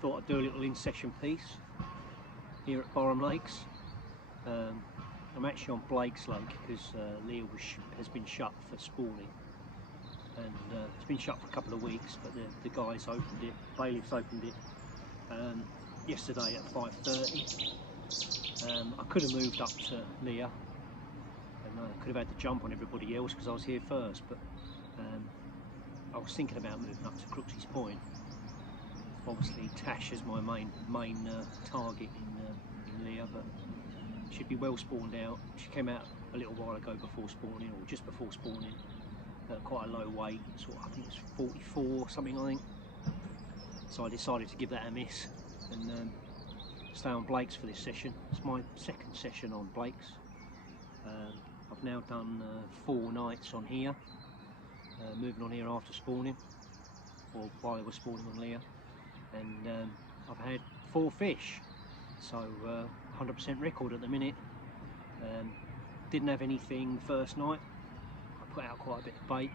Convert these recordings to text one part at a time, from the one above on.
thought I'd do a little in-session piece here at Barham Lakes. I'm actually on Blake's Lake because Leah has been shut for spawning, and it's been shut for a couple of weeks, but the guys opened it, bailiffs opened it yesterday at 5:30. I could have moved up to Leah, and I could have had to jump on everybody else because I was here first, but I was thinking about moving up to Crooksy's Point. Obviously Tash is my main target in Leah, but she'd be well spawned out. She came out a little while ago before spawning, or just before spawning, at quite a low weight, sort of, I think it was 44 something, I think. So I decided to give that a miss and stay on Blake's for this session. It's my second session on Blake's. I've now done 4 nights on here, moving on here after spawning, or while they were spawning on Leah, and I've had 4 fish, so 100% record at the minute. Didn't have anything first night. I put out quite a bit of bait,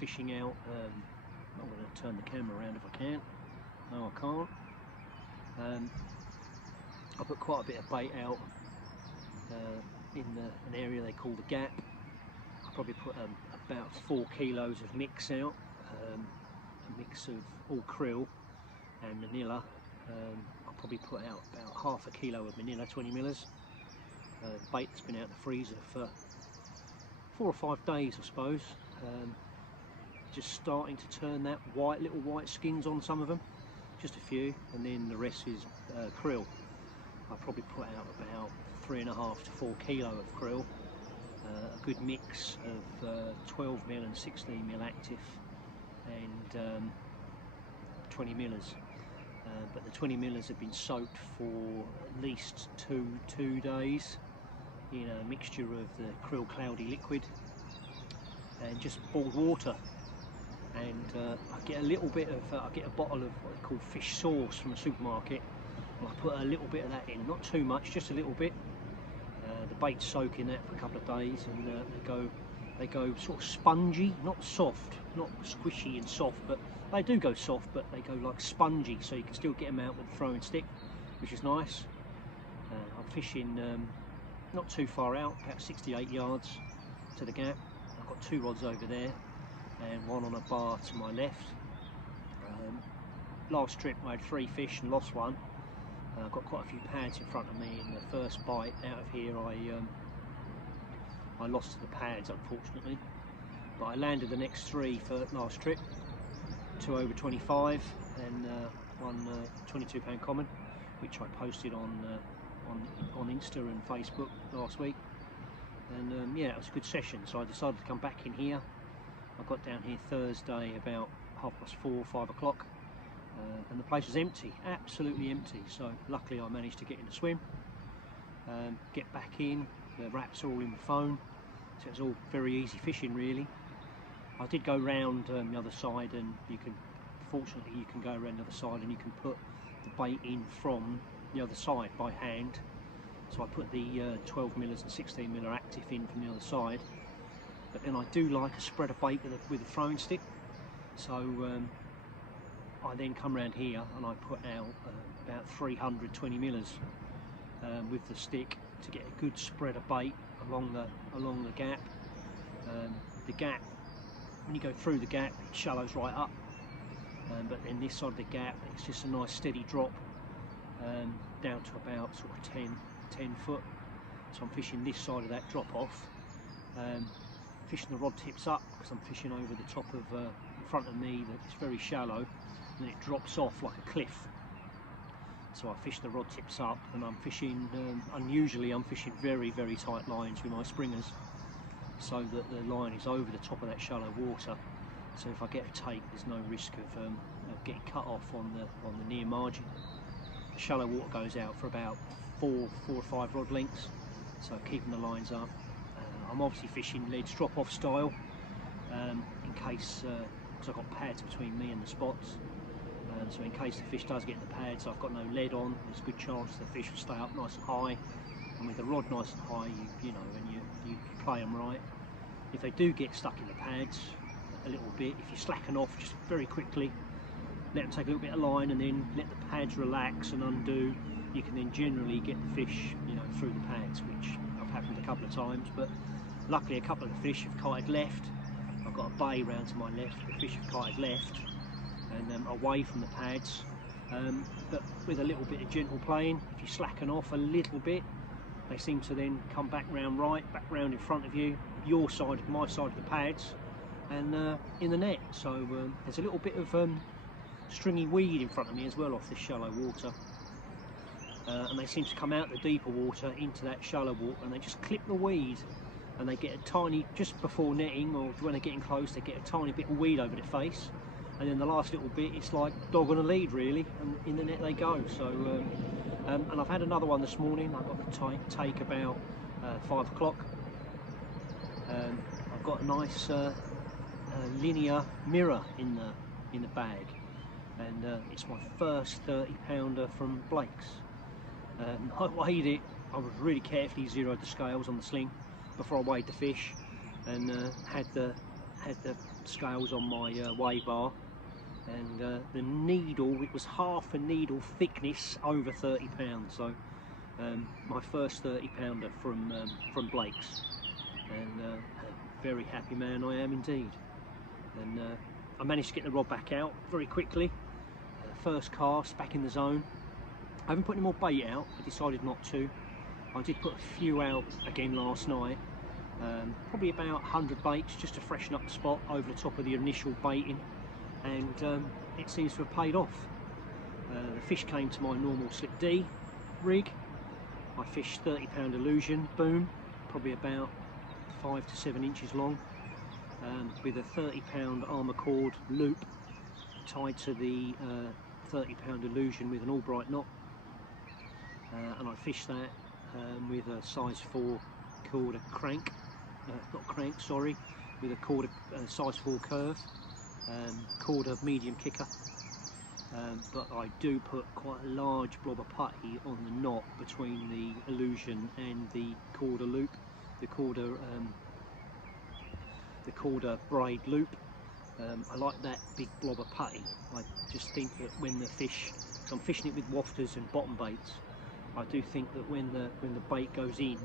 fishing out. I'm going to turn the camera around if I can. No, I can't. I put quite a bit of bait out in an area they call the Gap. I probably put about 4 kilos of mix out, a mix of all krill and manila. I'll probably put out about half a kilo of manila 20 millers. Bait that's been out the freezer for 4 or 5 days, I suppose. Just starting to turn that little white skins on some of them, just a few, and then the rest is krill. I'll probably put out about 3.5 to 4 kilo of krill, a good mix of 12 mil and 16 mil active, and 20 millers. But the 20 millers have been soaked for at least two days in a mixture of the krill cloudy liquid and just boiled water. And I get a little bit of, I get a bottle of what they call fish sauce from a supermarket, and I put a little bit of that in, not too much, just a little bit. The bait's soak in that for a couple of days, and they go sort of spongy, not soft, not squishy and soft, but they do go soft, but they go like spongy, so you can still get them out with a throwing stick, which is nice. I'm fishing not too far out, about 68 yards to the Gap. I've got 2 rods over there and 1 on a bar to my left. Last trip I had 3 fish and lost 1. I've got quite a few pads in front of me. In the first bite out of here, I lost to the pads, unfortunately, but I landed the next 3 for last trip. 2 over 25 and 1 22-pound common, which I posted on Insta and Facebook last week. And yeah, it was a good session, so I decided to come back in here. I got down here Thursday about 4:30, 5 o'clock, and the place was empty, absolutely empty. So luckily I managed to get in a swim, get back in. The wraps are all in the phone, so it's all very easy fishing really. I did go round the other side, and fortunately you can go around the other side and you can put the bait in from the other side by hand. So I put the 12 millers and 16 miller active in from the other side, but then I do like a spread of bait with a throwing stick. So I then come around here and I put out about 320 millers with the stick to get a good spread of bait along the Gap. The Gap, when you go through the Gap, it shallows right up, but then this side of the Gap, it's just a nice steady drop down to about sort of 10 foot. So I'm fishing this side of that drop off, fishing the rod tips up because I'm fishing over the top of in front of me that it's very shallow, and then it drops off like a cliff. So I fish the rod tips up, and I'm fishing, unusually I'm fishing very tight lines with my springers, so that the line is over the top of that shallow water. So if I get a take, there's no risk of getting cut off on the near margin. The shallow water goes out for about 4 or 5 rod lengths, so keeping the lines up. I'm obviously fishing leads drop off style, in case, because I've got pads between me and the spots. So in case the fish does get in the pads, I've got no lead on, there's a good chance the fish will stay up nice and high. And with the rod nice and high, you know, and you play them right. If they do get stuck in the pads a little bit, if you slacken off just very quickly, let them take a little bit of line and then let the pads relax and undo, you can then generally get the fish, you know, through the pads, which I've happened a couple of times. But luckily a couple of the fish have kited left. I've got a bay round to my left, the fish have kited left and away from the pads. But with a little bit of gentle playing, if you slacken off a little bit, they seem to then come back round right, back round in front of you, your side, my side of the pads, and in the net. So there's a little bit of stringy weed in front of me as well off this shallow water. And they seem to come out the deeper water into that shallow water, and they just clip the weed, and they get a tiny, just before netting or when they're getting close, they get a tiny bit of weed over their face, and then the last little bit, it's like dog on a lead really, and in the net they go. So and I've had another one this morning. I got the take about 5 o'clock. I've got a nice linear mirror in the bag, and it's my first 30-pounder from Blake's. I weighed it. I was really carefully zeroed the scales on the sling before I weighed the fish, and had the scales on my weigh bar, and the needle, it was half a needle thickness over 30 pounds. So my first 30-pounder from Blake's, and a very happy man I am indeed. And I managed to get the rod back out very quickly. First cast back in the zone. I haven't put any more bait out, I decided not to. I did put a few out again last night, probably about 100 baits just to freshen up the spot over the top of the initial baiting, and it seems to have paid off. The fish came to my normal slip D rig. I fished 30-pound illusion boom, probably about 5 to 7 inches long, with a 30-pound armour cord loop tied to the 30-pound illusion with an Albright knot. And I fished that with a size 4 called a crank, not crank, sorry, with a called a size 4 curve, called a medium kicker. But I do put quite a large blob of putty on the knot between the illusion and the corder loop, the corder braid loop. I like that big blob of putty. I just think that when the fish, so I'm fishing it with wafters and bottom baits, I do think that when the bait goes in,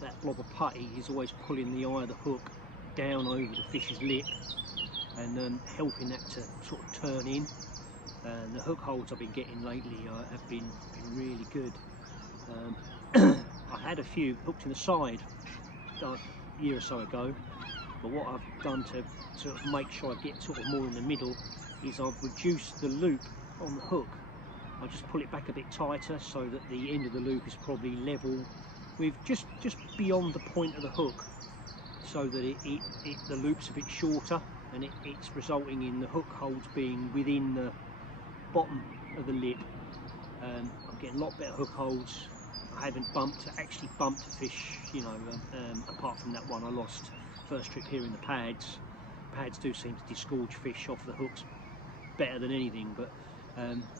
that blob of putty is always pulling the eye of the hook down over the fish's lip, and helping that to sort of turn in. And the hook holds I've been getting lately have been really good. I had a few hooked in the side a year or so ago, but what I've done to sort of make sure I get sort of more in the middle is I've reduced the loop on the hook. I just pull it back a bit tighter so that the end of the loop is probably level with just beyond the point of the hook, so that the loop's a bit shorter, and it's resulting in the hook holds being within the bottom of the lip. I'm getting a lot better hook holds. I haven't actually bumped a fish, you know, apart from that one I lost first trip here in the pads. Pads do seem to disgorge fish off the hooks better than anything, but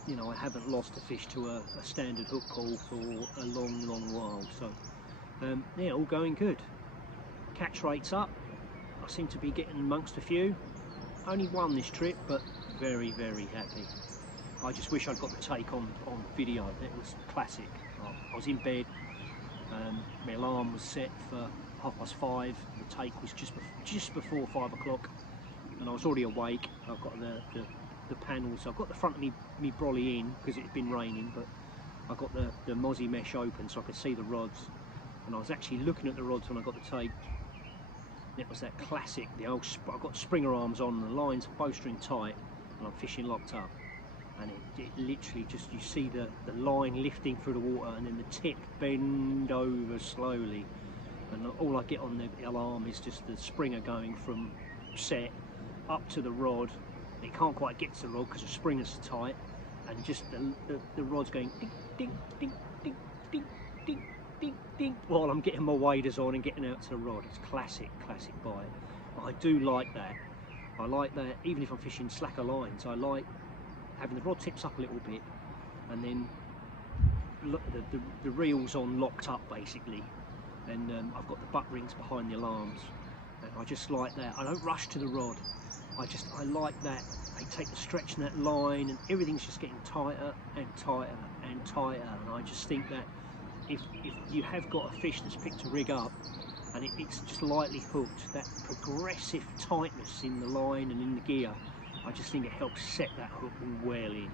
you know, I haven't lost a fish to a standard hook pull for a long while. So yeah, all going good. Catch rate's up. I seem to be getting amongst a few. Only one this trip, but very happy. I just wish I'd got the take on video. It was classic. I was in bed, my alarm was set for 5:30, the take was just before 5 o'clock, and I was already awake. I've got the panels, I've got the front of me brolly in because it had been raining, but I got the mozzie mesh open so I could see the rods, and I was actually looking at the rods when I got the take. It was that classic, I've got springer arms on, the lines are bowstring tight, and I'm fishing locked up, and it literally just, you see the line lifting through the water, and then the tip bend over slowly, and all I get on the alarm is just the springer going from set up to the rod. It can't quite get to the rod because the springer's tight, and just the rod's going ding ding ding ding ding ding ding ding while I'm getting my waders on and getting out to the rod. It's classic bite. But I do like that. I like that even if I'm fishing slacker lines. I like having the rod tips up a little bit, and then look, the reel's on locked up basically, and I've got the butt rings behind the alarms, and I just like that. I don't rush to the rod. I like that they take the stretch in that line, and everything's just getting tighter and tighter and tighter. And I just think that if you have got a fish that's picked a rig up and it's just lightly hooked, that progressive tightness in the line and in the gear, I just think it helps set that hook well in.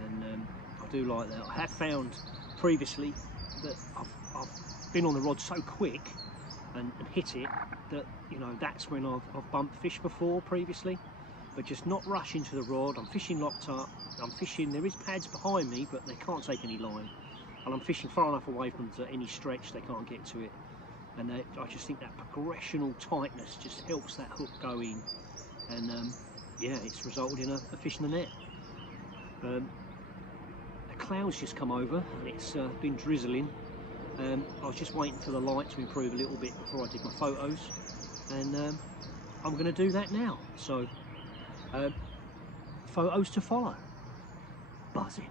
And I do like that. I have found previously that I've been on the rod so quick and hit it that, you know, that's when I've bumped fish before previously. But just not rush into the rod. I'm fishing locked up. I'm fishing, there is pads behind me, but they can't take any line. And I'm fishing far enough away from them that any stretch they can't get to it. And I just think that progressional tightness just helps that hook go in. And yeah, it's resulted in a fish in the net. A cloud's just come over. It's been drizzling. I was just waiting for the light to improve a little bit before I did my photos. And I'm going to do that now. So photos to follow. Buzzing.